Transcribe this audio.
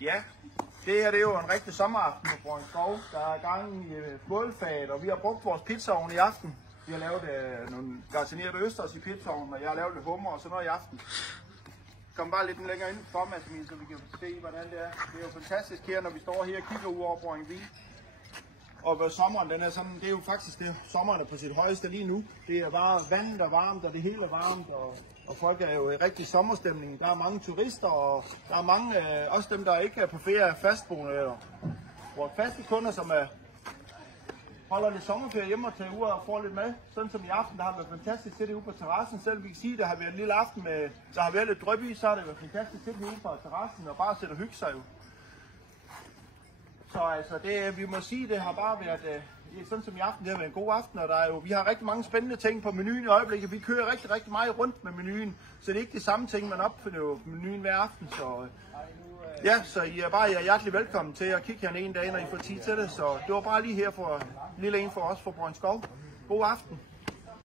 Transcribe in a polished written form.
Ja, det her det er jo en rigtig sommeraften på Brøndskov. Der er gang i bålfaget, og vi har brugt vores pizzaovn i aften. Vi har lavet nogle gartinerede østers i pizzaovnen, og jeg har lavet lidt hummer og sådan noget i aften. Kom bare lidt længere ind for mig, så vi kan se, hvordan det er. Det er jo fantastisk her, når vi står her og kigger ud over Brøndby. Og hvor sommeren, den er sådan, det er jo faktisk det, sommeren er på sit højeste lige nu. Det er bare vandet er varmt, og det hele er varmt, og folk er jo i rigtig sommerstemning. Der er mange turister, og der er mange, også dem, der ikke er på ferie, fastboende, eller vores faste kunder, som holder lidt sommerferie hjemme og tager ud og får lidt med. Sådan som i aften, der har været fantastisk til det ude på terrassen. Selv vi kan sige, der har været en lille aften med, der har været lidt drøb i, så har det været fantastisk til det ude på terrassen, og bare sætte og hygge sig jo. Så altså, vi må sige, det har bare været, sådan som i aften, det har været en god aften, og der er jo, vi har rigtig mange spændende ting på menuen i øjeblikket. Vi kører rigtig, rigtig meget rundt med menuen, så det er ikke de samme ting, man opfinder på menuen hver aften. Så ja, så I er bare hjertelig velkommen til at kigge hernede en dag, når I får tid til det. Så det var bare lige her for lille en for os fra Brøndskov. God aften.